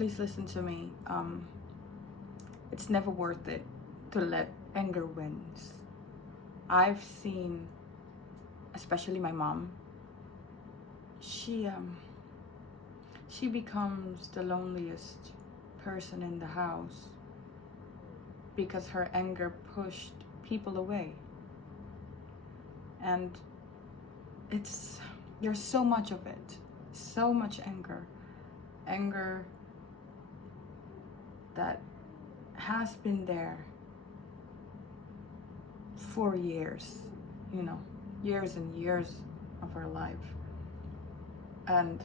please listen to me. It's never worth it to let anger wins. I've seen, especially my mom, she becomes the loneliest person in the house because her anger pushed people away. And there's so much of it, so much anger that has been there for years, years and years of her life. And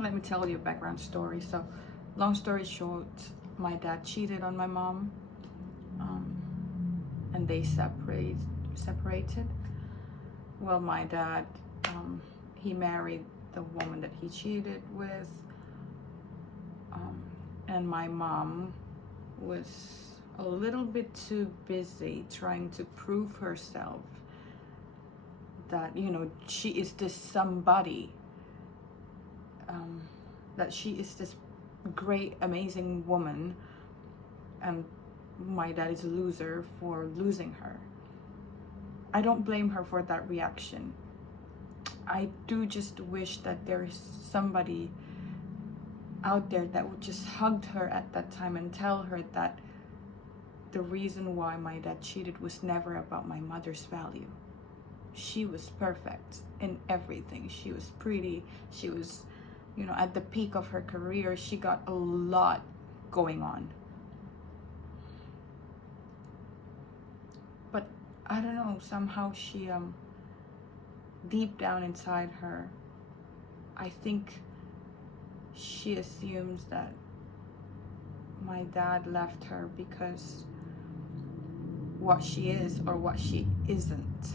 let me tell you a background story. So, long story short, my dad cheated on my mom, and they separated. Well, my dad, he married the woman that he cheated with, and my mom was a little bit too busy trying to prove herself that she is this somebody, that she is this great, amazing woman, and my dad is a loser for losing her. I don't blame her for that reaction. I do just wish that there's somebody out there that would just hug her at that time and tell her that the reason why my dad cheated was never about my mother's value. She was perfect in everything. She was pretty. She was, at the peak of her career. She got a lot going on. But I don't know, somehow she, deep down inside her, I think she assumes that my dad left her because what she is or what she isn't,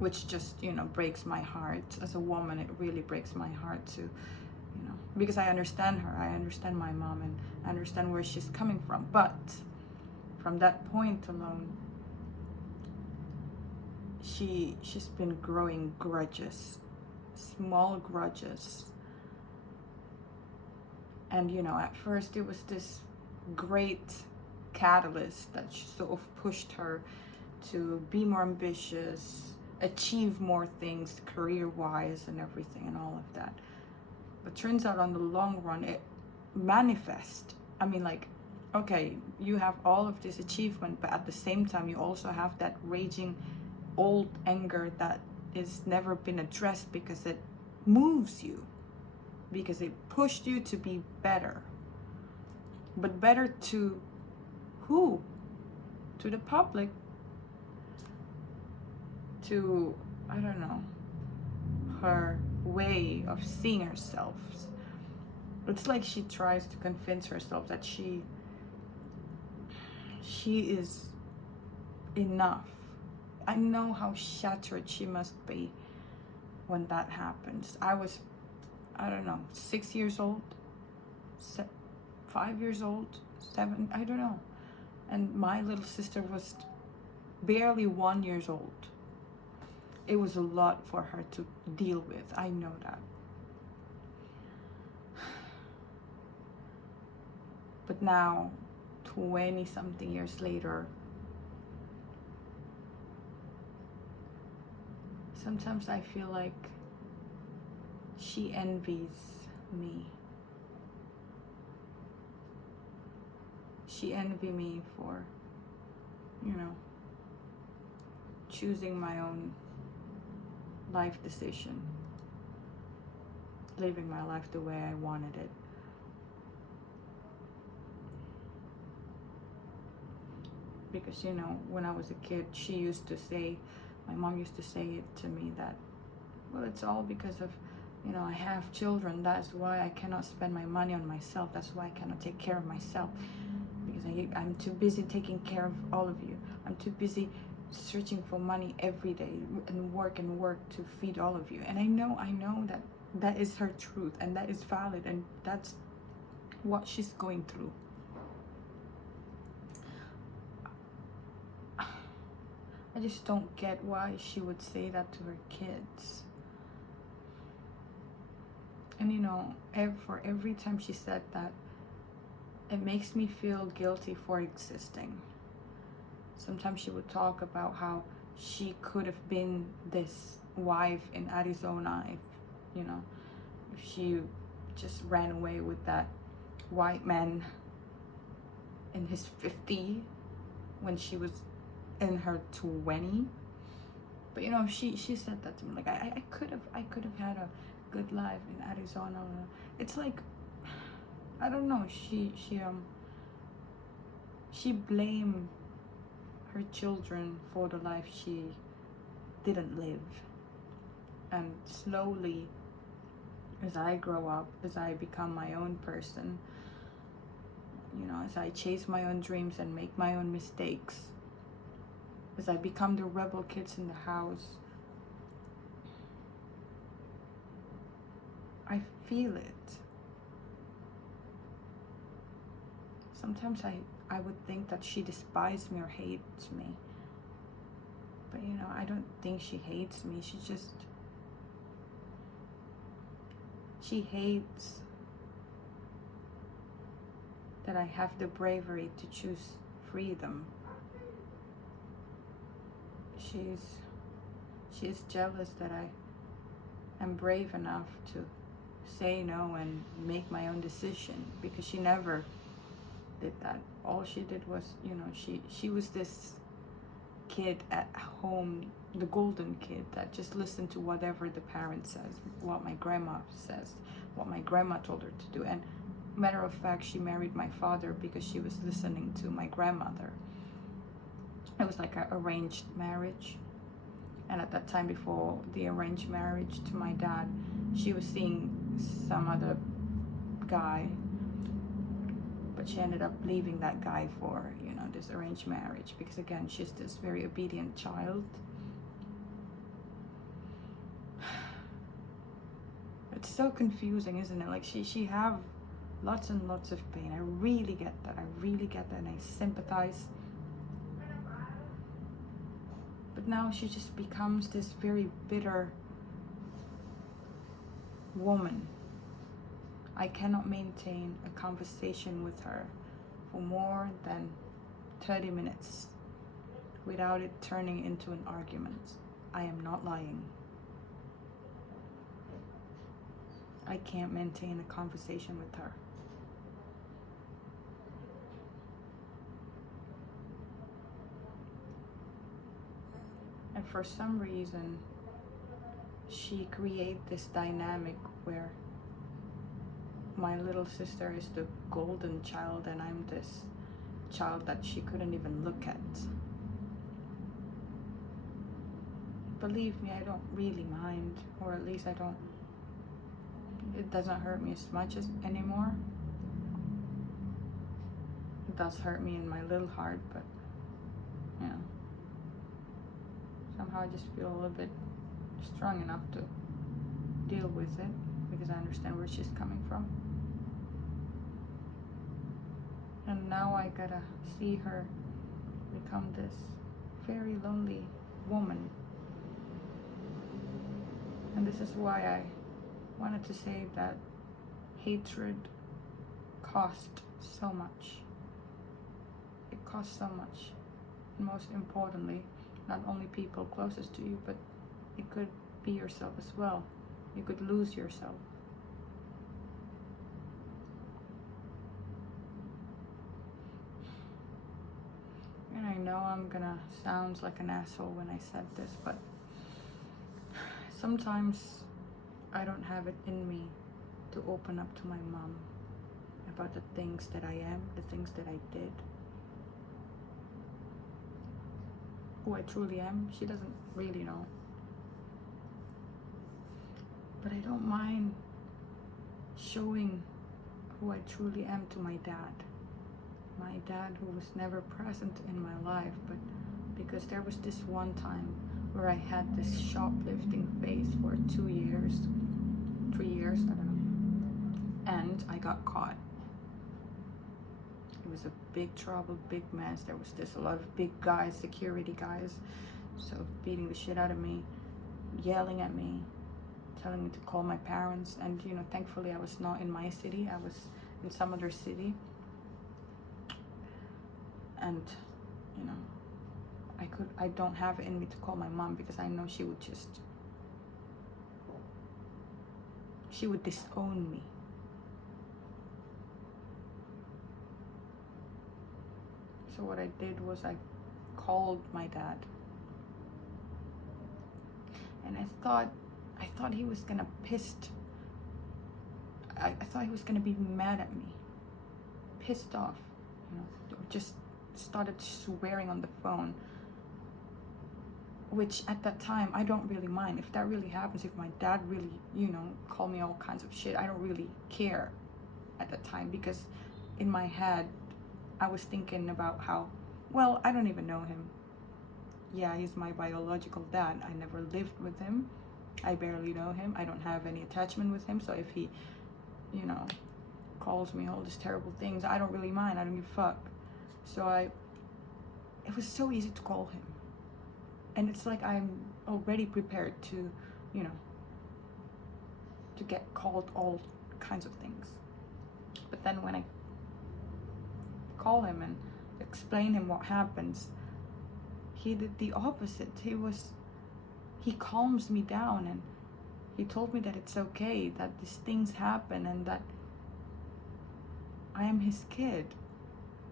which just breaks my heart. As a woman, it really breaks my heart to because I understand her, I understand my mom, and I understand where she's coming from. But from that point alone, she's been growing grudges, small grudges. And at first it was this great catalyst that sort of pushed her to be more ambitious, achieve more things career-wise and everything and all of that. But turns out on the long run, it manifests. I mean, like, okay, you have all of this achievement, but at the same time, you also have that raging old anger that is never been addressed because it moves you, because it pushed you to be better. But better to who? To the public, to, I don't know, her way of seeing herself. It's like she tries to convince herself that she is enough. I know how shattered she must be when that happens. I was, I don't know, 6 years old, 5 years old, 7, I don't know. And my little sister was barely 1 year old. It was a lot for her to deal with. I know that. But now, 20 something years later, sometimes I feel like she envies me. She envies me for, choosing my own life decision, living my life the way I wanted it. Because when I was a kid, my mom used to say it to me that, well, it's all because of, I have children. That's why I cannot spend my money on myself. That's why I cannot take care of myself, because I'm too busy taking care of all of you. I'm too busy searching for money every day and work to feed all of you. And I know that is her truth, and that is valid, and that's what she's going through. I just don't get why she would say that to her kids. And for every time she said that, it makes me feel guilty for existing. Sometimes she would talk about how she could have been this wife in Arizona if she just ran away with that white man in his 50 when she was in her 20. But she said that to me, like I could have had a good life in Arizona. It's like, I don't know, she blamed her children for the life she didn't live. And slowly, as I grow up, as I become my own person, as I chase my own dreams and make my own mistakes, as I become the rebel kids in the house, I feel it. Sometimes I would think that she despised me or hates me. But I don't think she hates me. She hates that I have the bravery to choose freedom. She's jealous that I am brave enough to say no and make my own decision, because she never did that. All she did was, she was this kid at home, the golden kid that just listened to whatever the parent says, what my grandma says, what my grandma told her to do. And matter of fact, she married my father because she was listening to my grandmother. It was like an arranged marriage. And at that time, before the arranged marriage to my dad, she was seeing some other guy, but she ended up leaving that guy for this arranged marriage, because again, she's this very obedient child. It's so confusing, isn't it? Like she have lots and lots of pain. I really get that, and I sympathize. But now she just becomes this very bitter woman. I cannot maintain a conversation with her for more than 30 minutes without it turning into an argument. I am not lying. I can't maintain a conversation with her. And for some reason, she creates this dynamic where my little sister is the golden child and I'm this child that she couldn't even look at. Believe me, I don't really mind, or at least it doesn't hurt me as much anymore. It does hurt me in my little heart, but somehow I just feel a little bit strong enough to deal with it, because I understand where she's coming from. And now I gotta see her become this very lonely woman. And this is why I wanted to say that hatred costs so much. It costs so much. And most importantly, not only people closest to you, but it could be yourself as well. You could lose yourself. And I know I'm gonna sound like an asshole when I said this, but sometimes I don't have it in me to open up to my mom about the things that I am, the things that I did, who I truly am. She doesn't really know. But I don't mind showing who I truly am to my dad. My dad, who was never present in my life, but because there was this one time where I had this shoplifting phase for 2 years, 3 years, I don't know, and I got caught. It was a big trouble, big mess. There was a lot of big guys, security guys, so beating the shit out of me, yelling at me, telling me to call my parents. And you know, thankfully I was not in my city, I was in some other city. And you know, I don't have it in me to call my mom, because I know she would disown me. So what I did was I called my dad, and I thought he was gonna I thought he was gonna be mad at me, pissed off, you know, just started swearing on the phone, which at that time I don't really mind. If that really happens, if my dad really, you know, called me all kinds of shit, I don't really care at that time, because in my head I was thinking about how, well, I don't even know him. Yeah, he's my biological dad. I never lived with him. I barely know him. I don't have any attachment with him. So if he, you know, calls me all these terrible things, I don't really mind. I don't give a fuck. So it was so easy to call him. And it's like I'm already prepared to, you know, to get called all kinds of things. But then when I call him and explain him what happens, he did the opposite. He calms me down, and he told me that it's okay, that these things happen, and that I am his kid.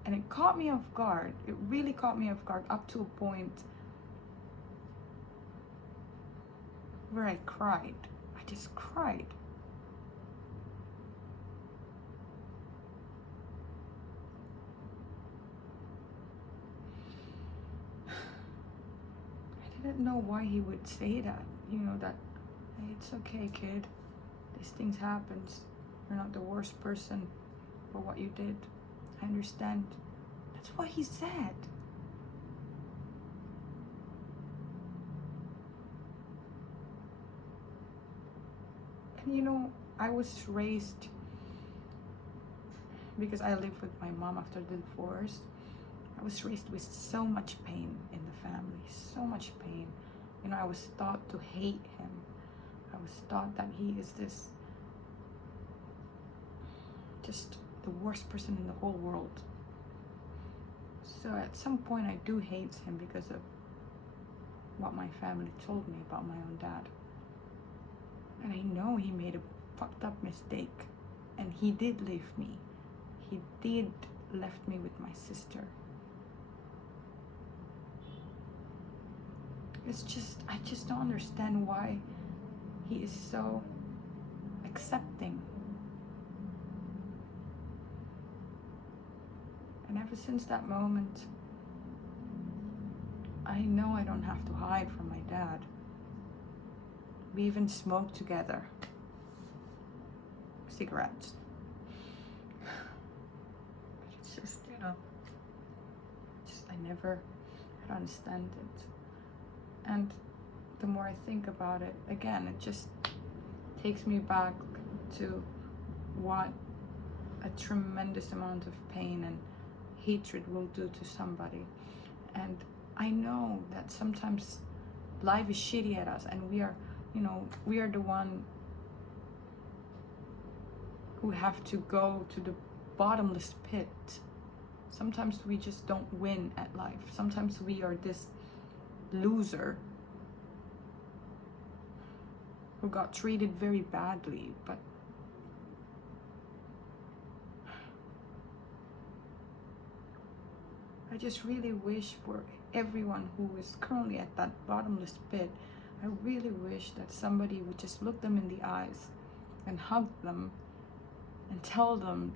And it caught me off guard. It really caught me off guard, up to a point where I cried. I just cried. I didn't know why he would say that, you know, that, hey, it's okay, kid. These things happen. You're not the worst person for what you did. I understand. That's what he said. And you know, I was raised, because I lived with my mom after the divorce, I was raised with so much pain in the family, so much pain. You know, I was taught to hate him. I was taught that he is this, just the worst person in the whole world. So at some point I do hate him because of what my family told me about my own dad. And I know he made a fucked up mistake, and he did leave me. He did left me with my sister. It's just, I just don't understand why he is so accepting. And ever since that moment, I know I don't have to hide from my dad. We even smoked together. Cigarettes. But it's just, you know, I don't understand it. And the more I think about it, again, it just takes me back to what a tremendous amount of pain and hatred will do to somebody. And I know that sometimes life is shitty at us, and we are, you know, we are the one who have to go to the bottomless pit. Sometimes we just don't win at life. Sometimes we are this loser who got treated very badly, but I just really wish for everyone who is currently at that bottomless pit, I really wish that somebody would just look them in the eyes and hug them and tell them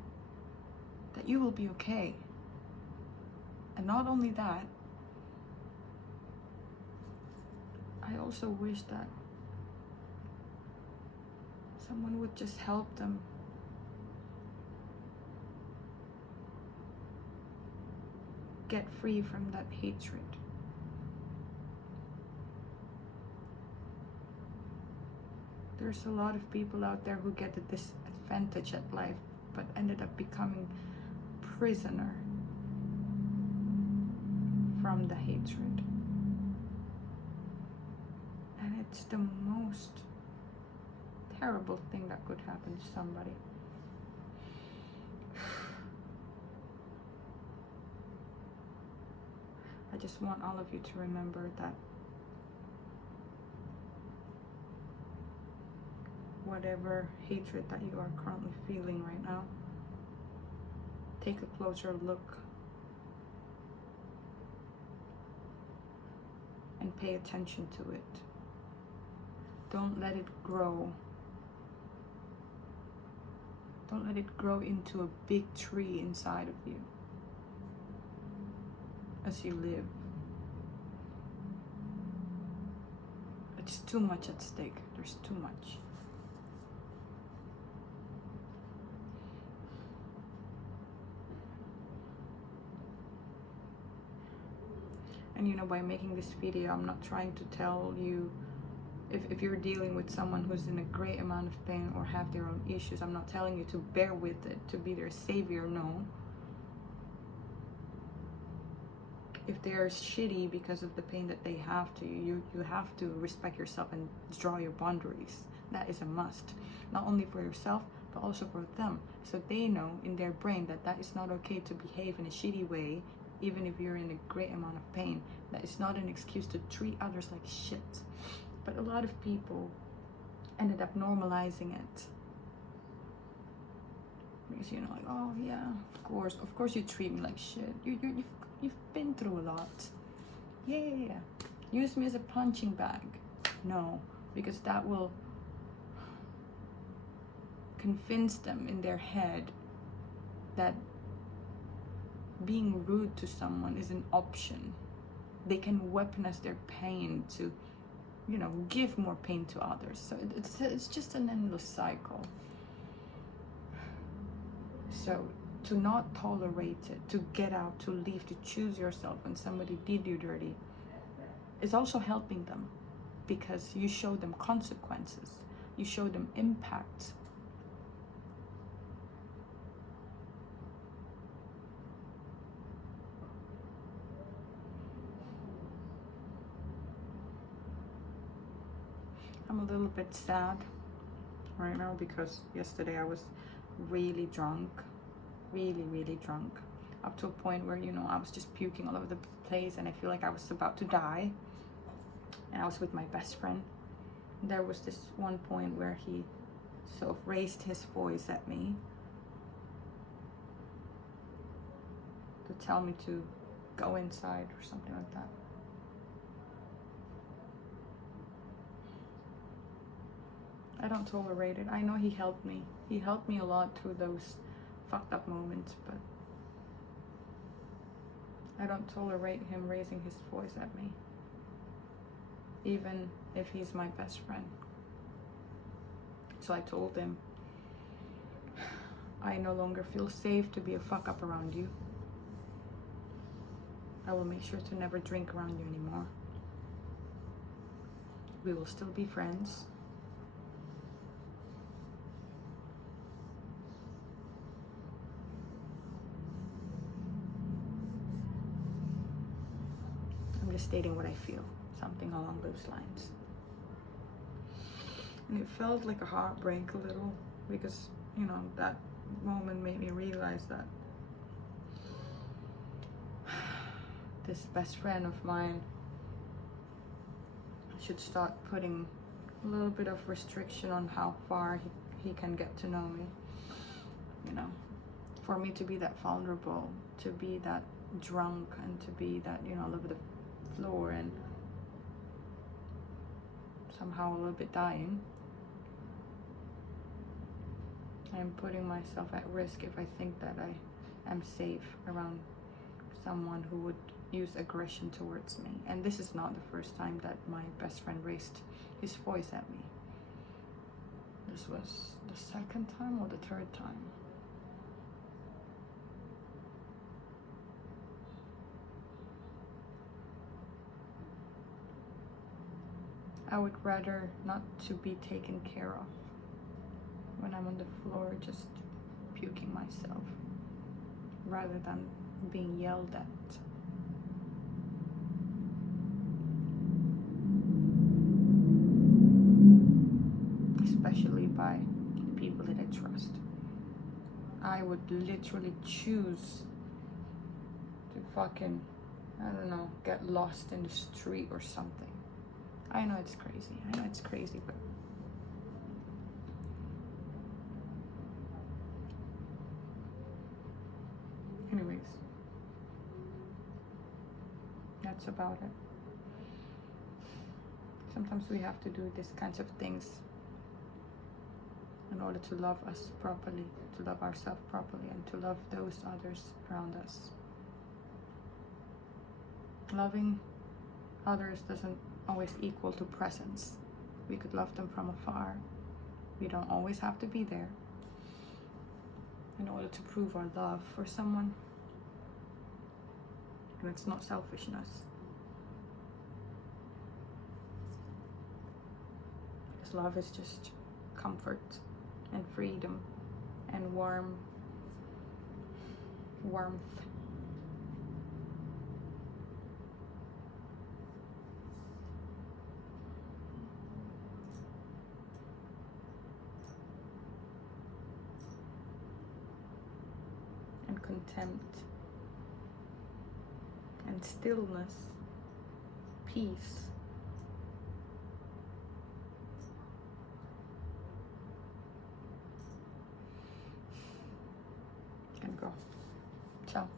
that you will be okay. And not only that, I also wish that someone would just help them get free from that hatred. There's a lot of people out there who get a disadvantage at life, but ended up becoming prisoner from the hatred. And it's the most terrible thing that could happen to somebody. I just want all of you to remember that whatever hatred that you are currently feeling right now, take a closer look and pay attention to it. Don't let it grow. Don't let it grow into a big tree inside of you as you live. It's too much at stake. There's too much. And you know, by making this video, I'm not trying to tell you, if you're dealing with someone who's in a great amount of pain or have their own issues, I'm not telling you to bear with it, to be their savior, no. If they're shitty because of the pain that they have to you, you have to respect yourself and draw your boundaries. That is a must. Not only for yourself, but also for them. So they know in their brain that that is not okay to behave in a shitty way, even if you're in a great amount of pain. That is not an excuse to treat others like shit. But a lot of people ended up normalizing it. Because, you know, like, oh yeah, of course you treat me like shit. You've been through a lot. Yeah. Use me as a punching bag. No, because that will convince them in their head that being rude to someone is an option. They can weaponize their pain to, you know, give more pain to others. So it's just an endless cycle. So to not tolerate it, to get out, to leave, to choose yourself when somebody did you dirty, is also helping them, because you show them consequences, you show them impact. I'm a little bit sad right now because yesterday I was really drunk, really drunk, up to a point where, you know, I was just puking all over the place and I feel like I was about to die. And I was with my best friend. There was this one point where he sort of raised his voice at me to tell me to go inside or something like that. I don't tolerate it. I know he helped me. He helped me a lot through those fucked up moments, but I don't tolerate him raising his voice at me, even if he's my best friend. So I told him, I no longer feel safe to be a fuck up around you. I will make sure to never drink around you anymore. We will still be friends. I'm just stating what I feel, something along those lines. And it felt like a heartbreak a little, because, you know, that moment made me realize that this best friend of mine should start putting a little bit of restriction on how far he can get to know me. You know, for me to be that vulnerable, to be that drunk, and to be that, you know, all over the floor and somehow a little bit dying. I'm putting myself at risk if I think that I am safe around someone who would use aggression towards me. And this is not the first time that my best friend raised his voice at me. This was the second time or the third time. I would rather not to be taken care of when I'm on the floor just puking myself, rather than being yelled at. Especially trust. I would literally choose to fucking, I don't know, get lost in the street or something. I know it's crazy, but anyways, that's about it. Sometimes we have to do these kinds of things in order to love us properly, to love ourselves properly, and to love those others around us. Loving others doesn't always equal to presence. We could love them from afar. We don't always have to be there in order to prove our love for someone. And it's not selfishness. Because love is just comfort and freedom and warmth. And contempt and stillness, peace. Can go. Ciao.